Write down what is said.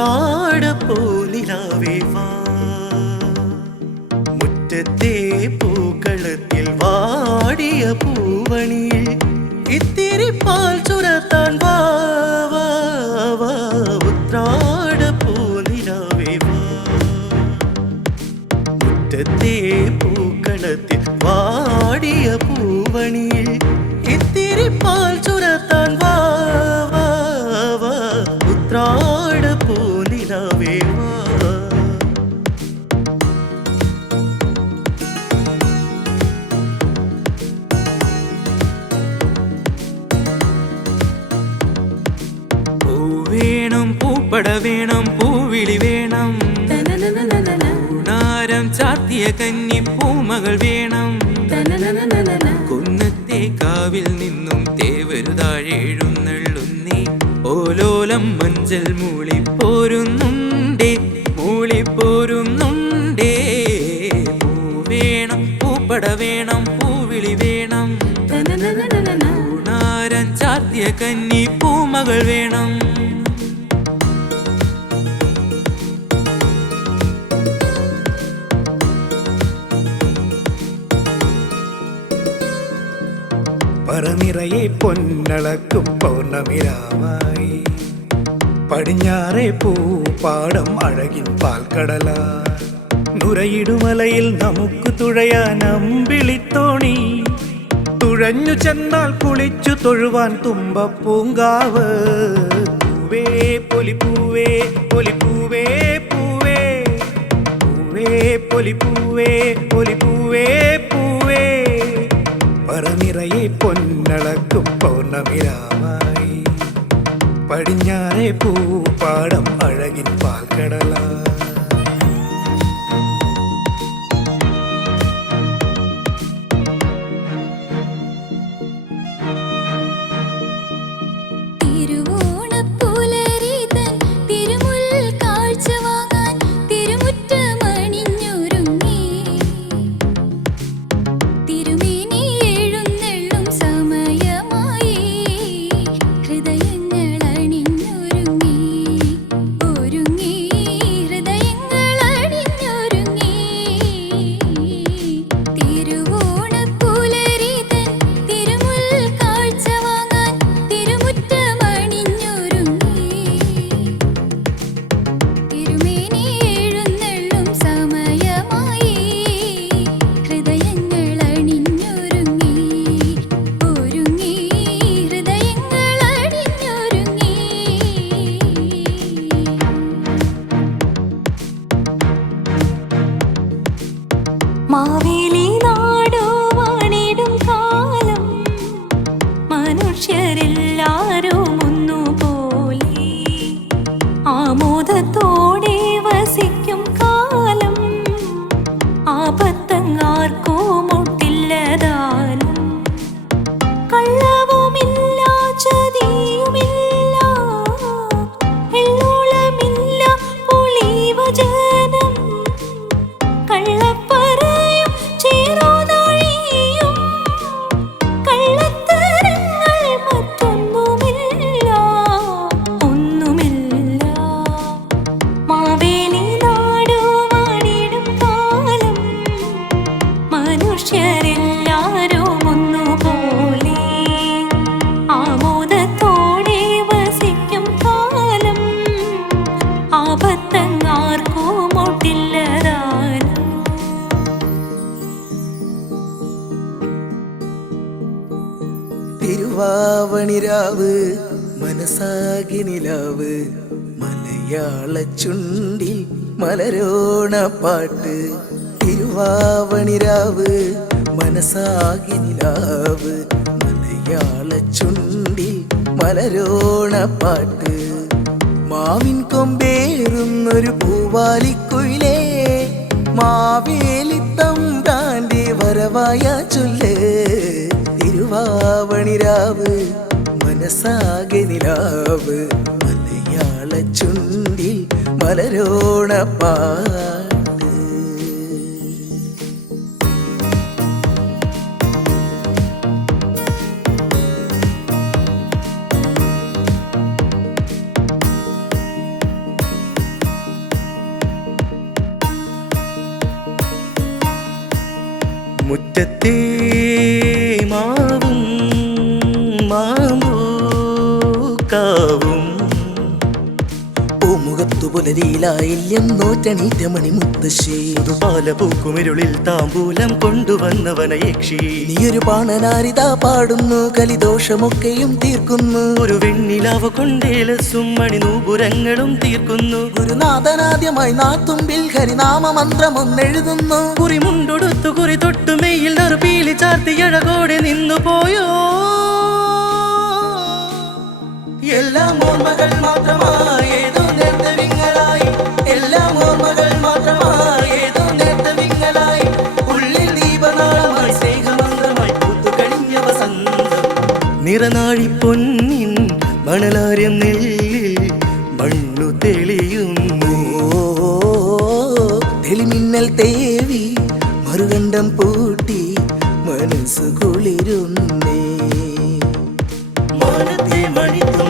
ഉത്രാടപ്പൂനിലാവേ വാ, മുറ്റത്തെ പൂക്കളത്തിൽ വാടിയ പൂവണിയിൽ ഇത്തിരി പാൽ ചുരത്താൻ വാ വാ വാ. ഉത്രാടപ്പൂനിലാവേ വാ, മുറ്റത്തെ പൂക്കളത്തിൽ വാടിയ പൂവണിയിൽ ഇത്തിരി പാൽ ചുരത്താൻ വാ വാ വാ. ഉത്രാടപ്പൂനിലാവേ വാ. പൂവേണം, പൂപ്പട വേണം, പൂവിളി വേണം, പൂണാരം ചാത്തിയ കന്നി പൂമകൾ വേണം. കുന്നത്തെ കാവിൽ നിന്നും തേവരു താഴെഴുന്നള്ളുന്നേ, ഓലോലം മഞ്ചൽ മൂളിപ്പോരുന്നുണ്ടേ, മൂളിപ്പോരുന്നുണ്ടേ. പൂവേണം, പൂപ്പട വേണം, പൂവിളി വേണം, പൂണാരം ചാത്തിയ കന്നി പൂമകൾ വേണം. പറനിറയെ പൊന്നളക്കും പൗർണമിരാവായി, പടിഞ്ഞാറെ പൂപ്പാടം അഴകിൻ പാൽക്കടല. നുരയിടുമലയിൽ നമുക്ക് തുഴയാൻ അമ്പിളിത്തോണി, തുഴഞ്ഞു ചെന്നാൽ കുളിച്ചു തൊഴുവാൻ തുമ്പപ്പൂങ്കാവ്. പൂവേ പൊലിപ്പൂവേ, പൊലിപ്പൂവേ പൂവേ, പൂവേ പൊലിപ്പൂവേ, പൊലിപ്പൂവേ പൂവേ. പറനിറയെ പൊന്നളക്കും പൗർണമിരാവായി, പടിഞ്ഞാറെ പൂപ്പാടം അഴകിൻ പാൽക്കടല. മാവേലി നാടോ വാണിടും കാലം, മനുഷ്യരെല്ലാരും ഒന്നുപോലെ ആമോദത്തോടെ വസിക്കും കാലം. ആപത്തങ്ങാർക്കോ മുട്ടില്ലതാനും, കള്ളവുമില്ല ചതിയുമില്ല, എള്ളോളമില്ല പുളിവചനം, കള്ളപ്പറയും ചേരോതാഴിയും, കള്ളത്തരങ്ങൾ മറ്റൊന്നുമില്ല, ഒന്നുമില്ല. മാവേലി നാടോ വാണിടും കാലം, മനുഷ്യരെല്ലാരും ഒന്നുപോലെ ആമോദത്തോടെ വസിക്കും കാലം. ആപത്തങ്ങാർക്കോ മുട്ടില്ലതാനും. തിരുവാവണിരാവ് മനസാകി നിലാവ്, മലയാള ചുണ്ടിൽ മലരോണ പാട്ട്. തിരുവാവണിരാവ് മനസാകി നിലാവ്, മലയാള ചുണ്ടിൽ മലരോണ പാട്ട്. മാവിൻ കൊമ്പേറുന്നൊരു പൂവാലിക്കുയിലേ, മാവേലി തമ്പ്രാന്റെ വരവായ ചൊല്ല്. തിരുവാവണിരാവ് മനസാകെ നിലാവ്, മലയാള ചുണ്ടിൽ മലരോണ പാട്ട്. പുലരിയിലായില്യം നോറ്റണീറ്റ മണി മുത്തശ്ശി പാലപൂക്കുമിരുളിൽ താമ്പൂലം കൊണ്ടുവന്നവന യക്ഷി നീയൊരു പാണനാരിത പാടുന്നു കലിദോഷമൊക്കെയും തീർക്കുന്നു ഒരു വെണ്ണിലാവ് കൊണ്ടേലസും മണിനൂപുരങ്ങളും തീർക്കുന്നു ഗുരുനാഥനാദ്യമായി നാത്തുമ്പിൽ ഹരിനാമ മന്ത്രമൊന്നെഴുതുന്നു കുറിമുണ്ടൊടുത്തു കുറി തൊട്ടു മെയ്യിൽ നറുപീലി ചാർത്തിയഴകോടെ നിന്നു പോയോ എല്ലാം ഓർമ്മകൾ മാത്രമായി ഏതോ നേർത്ത വിങ്ങലായി എല്ലാം ഓർമ്മകൾ മാത്രമായി ഏതോ നേർത്ത വിങ്ങലായി ഉള്ളിൽ ദീപനാളമായി സ്നേഹമന്ത്രമായി പൂത്തുകഴിഞ്ഞ വസന്തം നിറനാഴി പൊന്നിൻ മണലാര്യം നെല്ലിൽ മണ്ണു തെളിയുന്നു തെളിമിന്നൽ തേവി മറുകണ്ഠം പൂട്ടി മനസ്സു കുളിരുന്നേ മനത്തെ മണിത്തു